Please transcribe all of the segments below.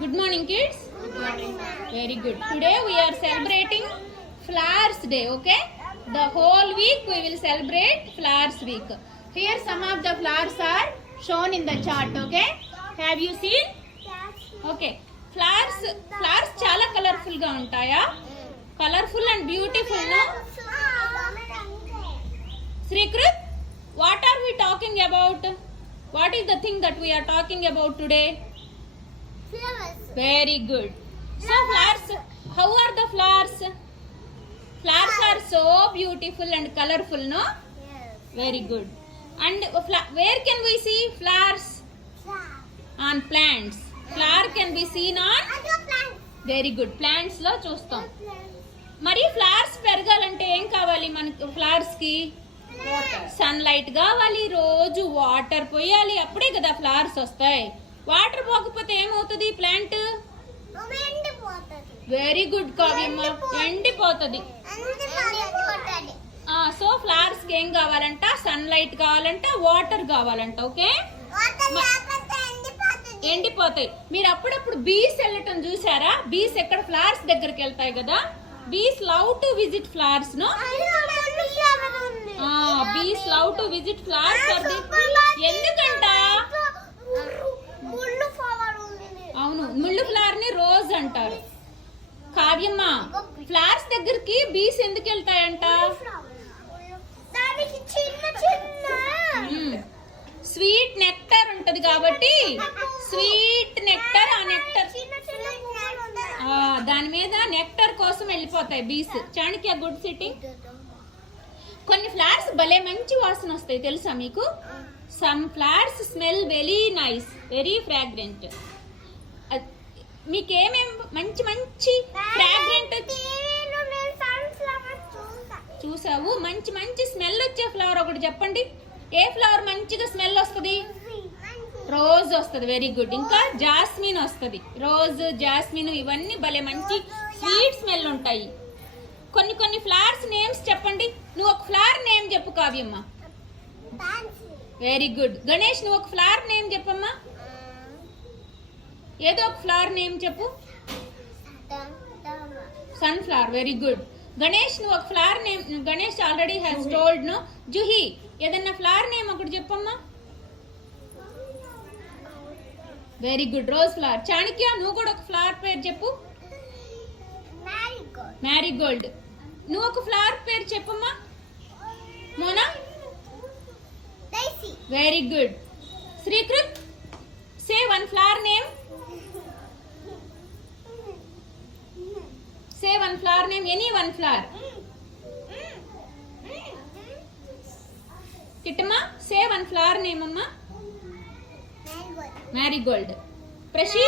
Good morning, kids. Good morning. Very good. Today we are celebrating Flowers Day, okay? The whole week we will celebrate Flowers Week. Here some of the flowers are shown in the chart, okay? Have you seen? Okay. Flowers చాలా కలర్ఫుల్ గా ఉంటాయా? Colourful and beautiful no? Srikrut, what are we talking about? What is the thing that we are talking about today? Flowers. Very good. So flowers, how are the flowers? Flowers are so beautiful and colorful, no? Yes. Very good. And where can we see flowers? On plants. Flower can be seen on? Very good. Plants లో చూస్తాం. మరి ఫ్లవర్స్ పెరగాలంటే ఏం కావాలి మనకి ఫ్లవర్స్ కి? సన్లైట్ కావాలి, రోజు వాటర్ పోయాలి, అప్పుడే కదా ఫ్లవర్స్ వస్తాయి. వాటర్ పోకపోతే ఏమవుతుంది ప్లాంట్? వెరీ గుడ్ కావ్యమ్మ, ఎండిపోతుంది. సో ఫ్లవర్స్ కి ఏం కావాలంట? సన్లైట్ కావాలంట, వాటర్ కావాలంట. ఓకే, ఎండిపోతాయి. మీరు అప్పుడప్పుడు బీస్ వెళ్ళటం చూసారా? బీస్ ఎక్కడ ఫ్లవర్స్ దగ్గరికి వెళ్తాయి కదా. Bees love to visit flowers no. Bees love to visit flowers. ఎందుకంట? అవును, ముళ్ళు ఫ్లవర్ ని రోజ్ అంటారు. కావ్యమ్మ, ఫ్లవర్స్ దగ్గరికి బీస్ ఎందుకు వెళ్తాయంట? స్వీట్ నెక్టర్ ఉంటది కాబట్టి. స్వీట్ నెక్టర్, ఆ నెక్టర్ దాని మీద నెక్టర్ కోసం వెళ్ళిపోతాయి బీస్. Chanakya good sitting. కొన్ని ఫ్లవర్స్ భలే మంచి వాసన వస్తాయి తెలుసా మీకు? Some flowers smell very nice, very fragrant. మీకేమేం మంచి మంచి ఫ్రాగ్రెంట్ చూసావు? మంచి మంచి స్మెల్ వచ్చే ఫ్లవర్ ఒకటి చెప్పండి. ఏ ఫ్లవర్ మంచిగా స్మెల్ వస్తుంది? రోజ్ వస్తుంది. Very good. ఇంకా జాస్మిన్ వస్తుంది. రోజ్, జాస్మిన్ ఇవన్నీ భలే మంచి స్వీట్ స్మెల్ ఉంటాయి. కొన్ని కొన్ని ఫ్లవర్స్ నేమ్స్ చెప్పండి. నువ్వు ఒక ఫ్లవర్ నేమ్ చెప్పు కావ్యమ్మ. Very good. గణేష్, నువ్వు ఒక ఫ్లవర్ నేమ్ చెప్పమ్మా. ఏదో ఒక ఫ్లవర్ నేమ్ చెప్పు. Sunflower. Very good. Ganesh, నువ్వు ఒక flower name. Ganesh already has told no. Juhi, ఏదన్నా ఫ్లవర్ నేమ్ ఒకటి చెప్పమ్మా. Very good. Rose flower. Chanakya, నువ్వు కూడా ఒక ఫ్లవర్ పేరు చెప్పు. మ్యారీగోల్డ్. నువ్వు ఒక ఫ్లవర్ పేరు చెప్పమ్మా. Mona. Very good. Srikrut, say one flower name. Say one flower name, any one flower. Kitama, say one flower name, amma. Marigold. Prashi,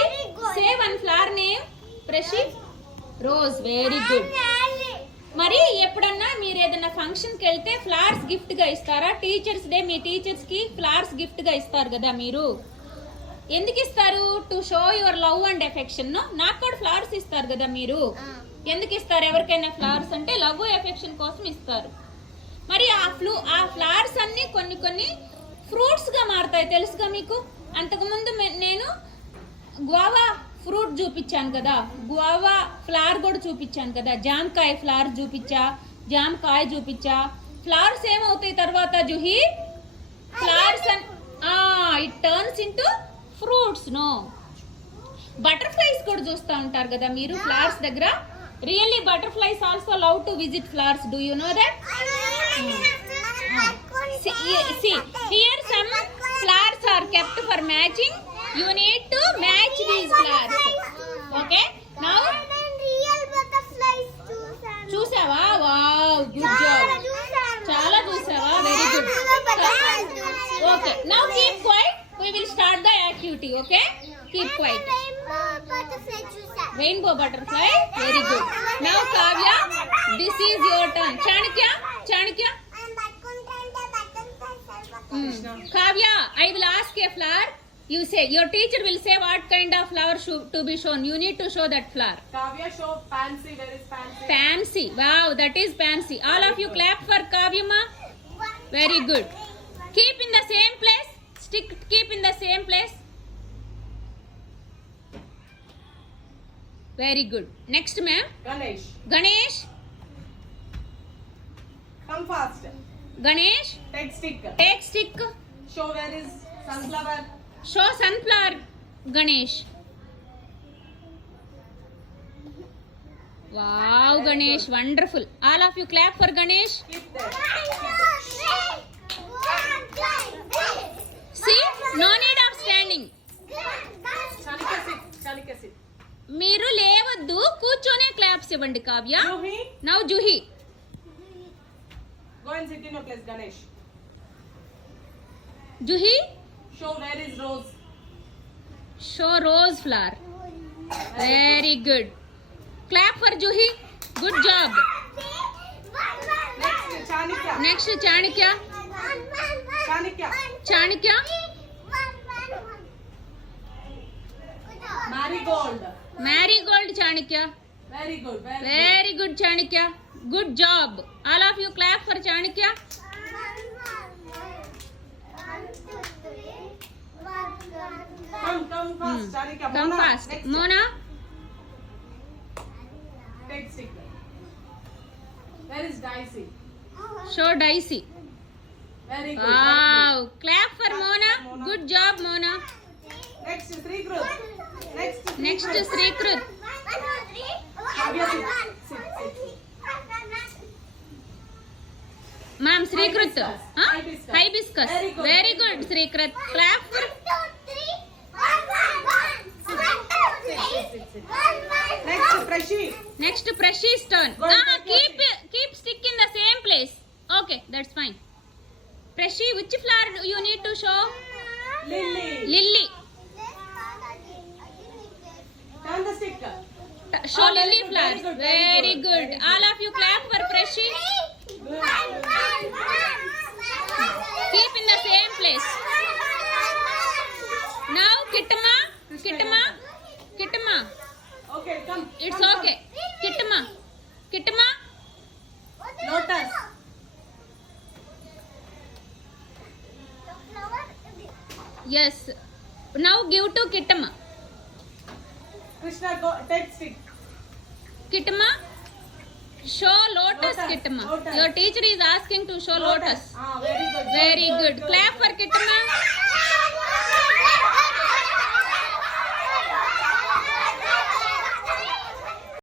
say one flower name. Prashi, rose. Very good. మరి ఎప్పుడన్నా మీరు ఏదైనా ఫంక్షన్ కి వెళ్తే ఫ్లవర్స్ గిఫ్ట్ గా ఇస్తారా? Teachers day మీ టీచర్స్ కి flowers gift గా ఇస్తారు కదా మీరు. ఎందుకు ఇస్తారు? To show your love and affection. నాకు కూడా ఫ్లవర్స్ ఇస్తారు కదా మీరు. ఎందుకు ఇస్తారు? ఎవరికైనా ఫ్లవర్స్ అంటే లవ్ ఎఫెక్షన్ కోసం ఇస్తారు. మరి ఆ ఫ్లవర్స్ అన్ని కొన్ని కొన్ని ఫ్రూట్స్ గా మారుతాయి తెలుసుగా మీకు. అంతకుముందు నేను గువావా ఫ్రూట్ చూపించాను కదా, గువావా ఫ్లవర్ కూడా చూపించాను కదా. జామకాయ ఫ్లవర్ చూపించా, జామకాయ చూపించా. ఫ్లవర్స్ ఏమవుతాయి తర్వాత Juhi? Flowers it turns into fruits no. Butterflies కూడా చూస్తూ ఉంటారు కదా మీరు ఫ్లవర్స్ దగ్గర. Really butterflies also love to visit flowers. Do you know that? See, here some flowers are kept for matching. You need to match these flowers. Okay? Now చూసావా? Wow, good job. చాలా చూసావా? Very good. Okay, now keep quiet. We will start the activity. Okay? Keep quiet. Rainbow butterfly. Very good. Now Kavya, this is your turn. Chanakya. Kavya, I will ask a flower. You say, your teacher will say what kind of flower to be shown. You need to show that flower. Kavya, show pansy. Where is pansy? Pansy. Wow, that is pansy. All of you clap for Kavya ma. Very good. Keep in the same place. Keep in the same place. Very good. Next, ma'am. Ganesh. Ganesh. Come fast. Ganesh. Take stick. Take stick. Show where is sunflower. Show sunflower. Ganesh. Wow, Ganesh. Wonderful. All of you clap for Ganesh. Keep there. See? No need of standing. Chanika sit. Chanika sit. మీరు లేవద్దు, కూర్చొనే claps ఇవ్వండి Kavya. Juhi. Now Juhi. Go and sit in your place, Ganesh. Juhi. Show where is rose. Show rose flower. Very good. Clap for Juhi. Good job. Next, Chanika. Next Chanakya. Chanika. Chanakya. Marigold. Marigold Chanakya. Very good. Very good. Very good Chanakya. Good job. All of you clap for Chanakya. Come fast, Chanika. Come Mona, fast. next. Mona. Take stick. Where is Dicey? Show daisy. Very good. Wow. Clap for Mona. Good job Mona. Next, Srikrut. Next Srikrut. Ma'am Srikrut. Hibiscus. Very good Srikrut. Clap for. Next, Prashi. Next Prashi's turn. Go and take your keep stick in the same place. Okay, that's fine. Prashi, which flower you need to show? Lily. Lily. Turn the stick. Show Oh, very lily good, flowers. very good, very very good, good. very good. All of you clap for ప్రెషీ. Keep in the same place. Now Kittama. Kittama. Kittama. Okay, come. It's come, okay. Kittama. Kittama. come. Lotus. Yes. Now give to Kittama. Krishna, go. Take stick. Kittama. Show lotus Lotus, Kittama. lotus. Your teacher is asking to show lotus. Ah, very good. Very good. Clap for కిట్టమా.